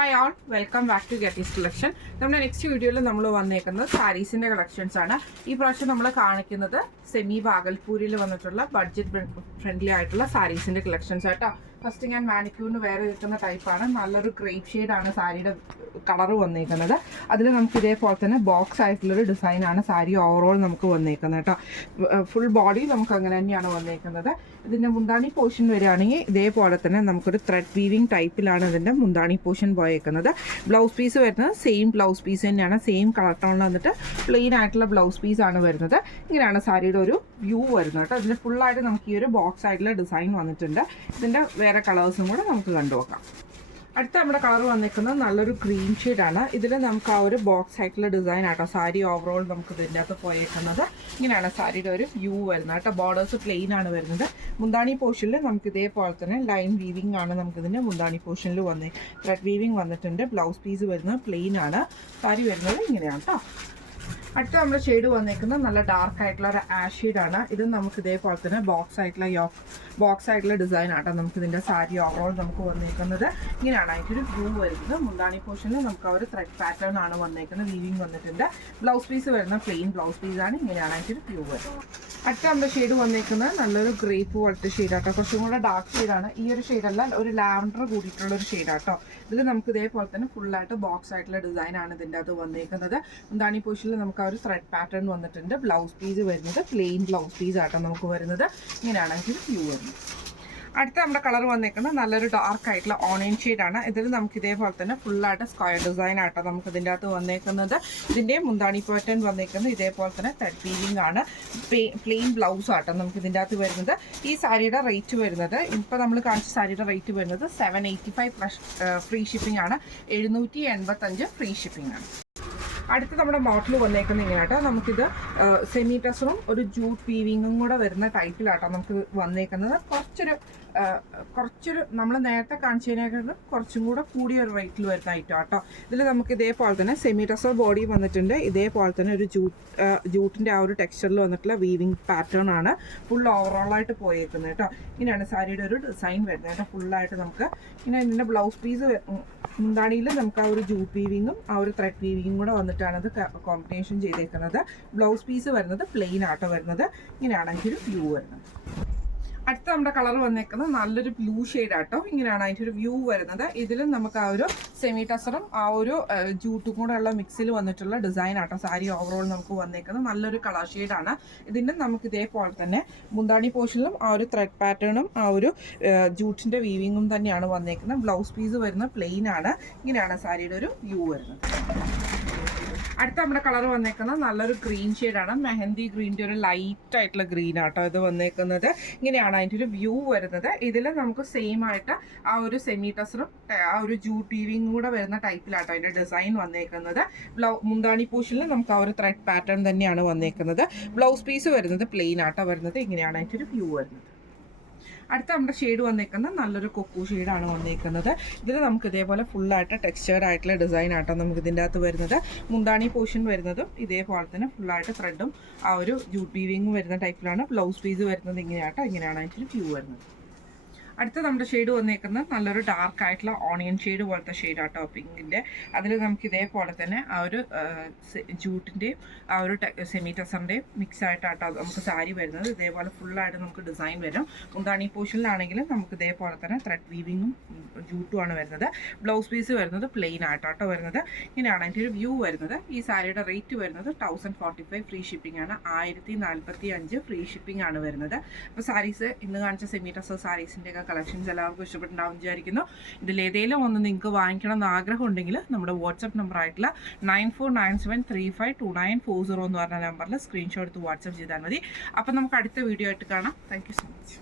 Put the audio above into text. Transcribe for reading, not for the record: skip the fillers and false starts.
Hi all, welcome back to ഗെറ്റീസ് collection. നമ്മുടെ next വീഡിയോയിൽ നമ്മൾ വന്നേക്കുന്നത് സാരീസിൻ്റെ കളക്ഷൻസ് ആണ്. ഈ പ്രാവശ്യം നമ്മൾ കാണിക്കുന്നത് സെമി ഭാഗൽപൂരിൽ വന്നിട്ടുള്ള ബഡ്ജറ്റ് ഫ്രണ്ട്ലി ആയിട്ടുള്ള സാരീസിൻ്റെ കളക്ഷൻസ് ആട്ടോ. ഫസ്റ്റ് ഞാൻ മാനിക്യൂറിന് വേറെ നിൽക്കുന്ന ടൈപ്പാണ്. നല്ലൊരു ക്രേപ്പ് ഷെയ്ഡാണ് സാരിയുടെ കളർ വന്നേക്കുന്നത്. അതിൽ നമുക്ക് ഇതേപോലെ തന്നെ ബോക്സ് ആയിട്ടുള്ളൊരു ഡിസൈനാണ് സാരി ഓവറോൾ നമുക്ക് വന്നേക്കുന്നത് കേട്ടോ. ഫുൾ ബോഡി നമുക്ക് അങ്ങനെ തന്നെയാണ് വന്നേക്കുന്നത്. ഇതിൻ്റെ മുന്താണി പോർഷൻ വരികയാണെങ്കിൽ ഇതേപോലെ തന്നെ നമുക്കൊരു ത്രെഡ് വീവിങ് ടൈപ്പിലാണ് ഇതിൻ്റെ മുന്താണി പോർഷൻ പോയേക്കുന്നത്. ബ്ലൗസ് പീസ് വരുന്നത് സെയിം ബ്ലൗസ് പീസ് തന്നെയാണ്, സെയിം കളർ ടോണിൽ വന്നിട്ട് പ്ലെയിൻ ആയിട്ടുള്ള ബ്ലൗസ് പീസാണ് വരുന്നത്. ഇങ്ങനെയാണ് സാരിയുടെ ഒരു വ്യൂ വരുന്നത് കേട്ടോ. ഇതിൽ ഫുള്ളായിട്ട് നമുക്ക് ഈ ഒരു ബോക്സ് ആയിട്ടുള്ള ഡിസൈൻ വന്നിട്ടുണ്ട്. ഇതിൻ്റെ വേറെ കളേഴ്സും കൂടെ നമുക്ക് കണ്ടുനോക്കാം. അടുത്ത നമ്മുടെ കളർ വന്നിരിക്കുന്നത് നല്ലൊരു ഗ്രീൻ ഷെയ്ഡാണ്. ഇതിൽ നമുക്ക് ആ ഒരു ബോക്സ് ആയിട്ടുള്ള ഡിസൈൻ ആട്ടോ സാരി ഓവറോൾ നമുക്ക് ഇതിൻ്റെ അകത്ത് പോയേക്കുന്നത്. ഇങ്ങനെയാണ് സാരിയുടെ ഒരു വ്യൂ വരുന്നത് കേട്ടോ. ബോർഡേഴ്സ് പ്ലെയിൻ ആണ് വരുന്നത്. മുന്താണി പോർഷനിൽ നമുക്ക് ഇതേപോലെ തന്നെ ലൈൻ വീവിങ് ആണ് നമുക്കിതിൻ്റെ മുന്താണി പോർഷനിൽ ത്രെഡ് വീവിങ് വന്നിട്ടുണ്ട്. ബ്ലൗസ് പീസ് വരുന്നത് പ്ലെയിൻ ആണ്. സാരി വരുന്നത് ഇങ്ങനെയാണ് കേട്ടോ. അടുത്ത നമ്മുടെ ഷെയ്ഡ് വന്നേക്കുന്നത് നല്ല ഡാർക്ക് ആയിട്ടുള്ള ഒരു ആഷ് ഷെയ്ഡാണ്. ഇത് നമുക്ക് ഇതേപോലെ തന്നെ ബോക്സ് ആയിട്ടുള്ള ഡിസൈൻ ആട്ടോ നമുക്ക് ഇതിൻ്റെ സാരി ഓവറോൾ നമുക്ക് വന്നേക്കുന്നത്. ഇങ്ങനെയാണ് അതിൻ്റെ വ്യൂ വരുന്നത്. മുന്താണി പോർഷനിൽ നമുക്ക് ആ ഒരു ത്രെഡ് പാറ്റേൺ ആണ് വന്നേക്കുന്നത്. വീവിങ് വന്നിട്ടുണ്ട്. ബ്ലൗസ് പീസ് വരുന്ന പ്ലെയിൻ ബ്ലൗസ് പീസാണ്. ഇങ്ങനെയാണ് അതിൻ്റെ വ്യൂ വരുന്നത്. അടുത്ത നമ്മുടെ ഷെയ്ഡ് വന്നേക്കുന്നത് നല്ലൊരു ഗ്രേപ്പ് പോലത്തെ ഷെയ്ഡാട്ടോ. കുറച്ചും കൂടെ ഡാർക്ക് ഷെയ്ഡാണ്. ഈ ഒരു ഷെയ്ഡല്ല, ഒരു ലാവൻഡർ കൂടിയിട്ടുള്ളൊരു ഷെയ്ഡാട്ടോ. ഇതിൽ നമുക്ക് ഇതേപോലെ തന്നെ ഫുള്ളായിട്ട് ബോക്സ് ആയിട്ടുള്ള ഡിസൈനാണ് ഇതിൻ്റെ അത് വന്നേക്കുന്നത്. മുന്താണി പോർഷനിൽ നമുക്ക് ആ ഒരു ത്രെഡ് പാറ്റേൺ വന്നിട്ടുണ്ട്. ബ്ലൗസ് പീസ് വരുന്നത് പ്ലെയിൻ ബ്ലൗസ് പീസ് ആട്ടോ നമുക്ക് വരുന്നത്. ഇങ്ങനെയാണ് അതിൻ്റെ വ്യൂ വരുന്നത്. അടുത്ത നമ്മുടെ കളർ വന്നേക്കുന്നത് നല്ലൊരു ഡാർക്ക് ആയിട്ടുള്ള ഓണിയൻ ഷെയ്ഡാണ്. ഇതിൽ നമുക്ക് ഇതേപോലെ തന്നെ ഫുള്ളായിട്ട് സ്ക്വയർ ഡിസൈൻ ആട്ടോ നമുക്ക് ഇതിൻ്റെ അകത്ത് വന്നേക്കുന്നത്. ഇതിൻ്റെ മുന്താണി പാറ്റേൺ വന്നേക്കുന്നത് ഇതേപോലെ തന്നെ ത്രെഡ് വീവിങ് ആണ്. പ്ലെയിൻ ബ്ലൗസ് ആട്ടോ നമുക്ക് ഇതിൻ്റെ അകത്ത് വരുന്നത്. ഈ സാരിയുടെ റേറ്റ് വരുന്നത് ഇപ്പോൾ നമ്മൾ കാണിച്ച സാരിയുടെ റേറ്റ് വരുന്നത് 785 പ്ലസ് ഫ്രീ ഷിപ്പിംഗ് ആണ്. 785 ഫ്രീ ഷിപ്പിംഗ് ആണ്. അടുത്ത നമ്മുടെ മോഡൽ വന്നേക്കുന്നത് ഇങ്ങനെയാട്ടോ. നമുക്കിത് സെമി ടസറും ഒരു ജൂട്ട് വീവിങ്ങും കൂടെ വരുന്ന ടൈപ്പിലാട്ടോ നമുക്ക് വന്നേക്കുന്നത്. കുറച്ചൊരു നമ്മൾ നേരത്തെ കാണിച്ചതിനേക്കാളും കുറച്ചും കൂടെ കൂടിയൊരു റേറ്റിൽ വരുന്ന ഐറ്റം ആട്ടോ. ഇതിൽ നമുക്ക് ഇതേപോലെ തന്നെ സെമി ടസർ ബോഡി വന്നിട്ടുണ്ട്. ഇതേപോലെ തന്നെ ഒരു ജൂട്ടിൻ്റെ ആ ഒരു ടെക്സ്ചറിൽ വന്നിട്ടുള്ള വീവിങ് പാറ്റേൺ ആണ് ഫുൾ ഓവറോളായിട്ട് പോയേക്കുന്നത് കേട്ടോ. ഇങ്ങനെയാണ് സാരിയുടെ ഒരു ഡിസൈൻ വരുന്നത് കേട്ടോ. ഫുള്ളായിട്ട് നമുക്ക് ഇങ്ങനെ ഇതിൻ്റെ ബ്ലൗസ് പീസ് മുന്താണിയിൽ നമുക്ക് ആ ഒരു ജൂട്ട് വീവിങ്ങും ആ ഒരു ത്രെഡ് വീവിങ്ങും കൂടെ വന്നിട്ടാണ് അത് കോമ്പിനേഷൻ ചെയ്തേക്കുന്നത്. ബ്ലൗസ് പീസ് വരുന്നത് പ്ലെയിൻ ആട്ടോ വരുന്നത്. ഇങ്ങനെയാണ് അതിൻ്റെ ഒരു വ്യൂ വരുന്നത്. അടുത്ത നമ്മുടെ കളർ വന്നേക്കുന്നത് നല്ലൊരു ബ്ലൂ ഷെയ്ഡ് ആട്ടോ. ഇങ്ങനെയാണ് അതിൻ്റെ ഒരു വ്യൂ വരുന്നത്. ഇതിലും നമുക്ക് ആ ഒരു സെമി ടസറും ആ ഒരു ജൂട്ടും കൂടെ ഉള്ള മിക്സിൽ വന്നിട്ടുള്ള ഡിസൈൻ ആട്ടോ സാരി ഓവറോൾ നമുക്ക് വന്നേക്കുന്നത്. നല്ലൊരു കളർ ഷെയ്ഡാണ്. ഇതിൻ്റെ നമുക്ക് ഇതേപോലെ തന്നെ മുന്താണി പോർഷനിലും ആ ഒരു ത്രെഡ് പാറ്റേണും ആ ഒരു ജൂട്ടിൻ്റെ വീവിങ്ങും തന്നെയാണ് വന്നേക്കുന്നത്. ബ്ലൗസ് പീസ് വരുന്ന പ്ലെയിൻ ആണ്. ഇങ്ങനെയാണ് സാരിയുടെ ഒരു വ്യൂ വരുന്നത്. അടുത്ത നമ്മുടെ കളർ വന്നേക്കുന്നത് നല്ലൊരു ഗ്രീൻ ഷെയ്ഡാണ്. മെഹന്തി ഗ്രീൻ്റെ ഒരു ലൈറ്റ് ആയിട്ടുള്ള ഗ്രീൻ ആട്ടോ ഇത് വന്നേക്കുന്നത്. ഇങ്ങനെയാണ് അതിൻ്റെ ഒരു വ്യൂ വരുന്നത്. ഇതിൽ നമുക്ക് സെയിം ആയിട്ട് ആ ഒരു സെമി ടസറും ആ ഒരു ജൂട്ട് വീവിങ്ങും കൂടെ വരുന്ന ടൈപ്പിലാട്ടോ അതിൻ്റെ ഡിസൈൻ വന്നേക്കുന്നത്. മുന്താണി പോർഷനിൽ നമുക്ക് ആ ഒരു ത്രെഡ് പാറ്റേൺ തന്നെയാണ് വന്നേക്കുന്നത്. ബ്ലൗസ് പീസ് വരുന്നത് പ്ലെയിൻ ആട്ടോ വരുന്നത്. ഇങ്ങനെയാണ് അതിൻ്റെ ഒരു വ്യൂ വരുന്നത്. അടുത്ത നമ്മുടെ ഷെയ്ഡ് വന്നേക്കുന്നത് നല്ലൊരു കൊക്കു ഷെയ്ഡാണ് വന്നേക്കുന്നത്. ഇതിൽ നമുക്ക് ഇതേപോലെ ഫുള്ളായിട്ട് ടെക്സ്ചേർഡ് ആയിട്ടുള്ള ഡിസൈൻ ആട്ടോ നമുക്ക് ഇതിൻ്റെ അകത്ത് വരുന്നത്. മുന്താണി പോർഷൻ വരുന്നതും ഇതേപോലെ തന്നെ ഫുള്ളായിട്ട് ത്രെഡും ആ ഒരു ജൂട്ട് വീവിങ്ങും വരുന്ന ടൈപ്പിലാണ്. ബ്ലൗസ് പീസ് വരുന്നത് ഇങ്ങനെയാട്ടോ. ഇങ്ങനെയാണ് അതിൻ്റെ വ്യൂ വരുന്നത്. അടുത്ത നമ്മുടെ ഷെയ്ഡ് വന്നേക്കുന്നത് നല്ലൊരു ഡാർക്ക് ആയിട്ടുള്ള ഓണിയൻ ഷെയ്ഡ് പോലത്തെ ഷെയ്ഡാട്ടോ പിങ്കിൻ്റെ. അതിൽ നമുക്ക് ഇതേപോലെ തന്നെ ആ ഒരു ജൂട്ടിൻ്റെയും ആ ഒരു സെമി ടസറിൻ്റെയും മിക്സ് ആയിട്ടാട്ടോ നമുക്ക് സാരി വരുന്നത്. ഇതേപോലെ ഫുള്ളായിട്ട് നമുക്ക് ഡിസൈൻ വരും. മുന്താണി പോർഷനിലാണെങ്കിലും നമുക്ക് ഇതേപോലെ തന്നെ ത്രെഡ് വീവിങ്ങും ജൂട്ടുമാണ് വരുന്നത്. ബ്ലൗസ് പീസ് വരുന്നത് പ്ലെയിൻ ആയിട്ടോ വരുന്നത്. ഇങ്ങനെയാണ് അതിൻ്റെ ഒരു വ്യൂ വരുന്നത്. ഈ സാരിയുടെ റേറ്റ് വരുന്നത് 1045 ഫ്രീ ഷിപ്പിംഗ് ആണ്. 1045 ഫ്രീ ഷിപ്പിംഗ് ആണ് വരുന്നത്. അപ്പോൾ സാരീസ് ഇന്ന് കാണിച്ച സെമി ടസർ സാരീസിൻ്റെ കളക്ഷൻസ് എല്ലാവർക്കും ഇഷ്ടപ്പെട്ടുണ്ടാവും വിചാരിക്കുന്നു. ഇതിലേതെങ്കിലും ഒന്ന് നിങ്ങൾക്ക് വാങ്ങിക്കണം എന്ന് ആഗ്രഹം ഉണ്ടെങ്കിൽ നമ്മുടെ വാട്സപ്പ് നമ്പർ ആയിട്ടുള്ള 9497352940 എന്ന് പറഞ്ഞ നമ്പറിൽ സ്ക്രീൻഷോട്ട് എടുത്ത് വാട്സപ്പ് ചെയ്താൽ മതി. അപ്പം നമുക്ക് അടുത്ത വീഡിയോ ആയിട്ട് കാണാം. Thank you so much.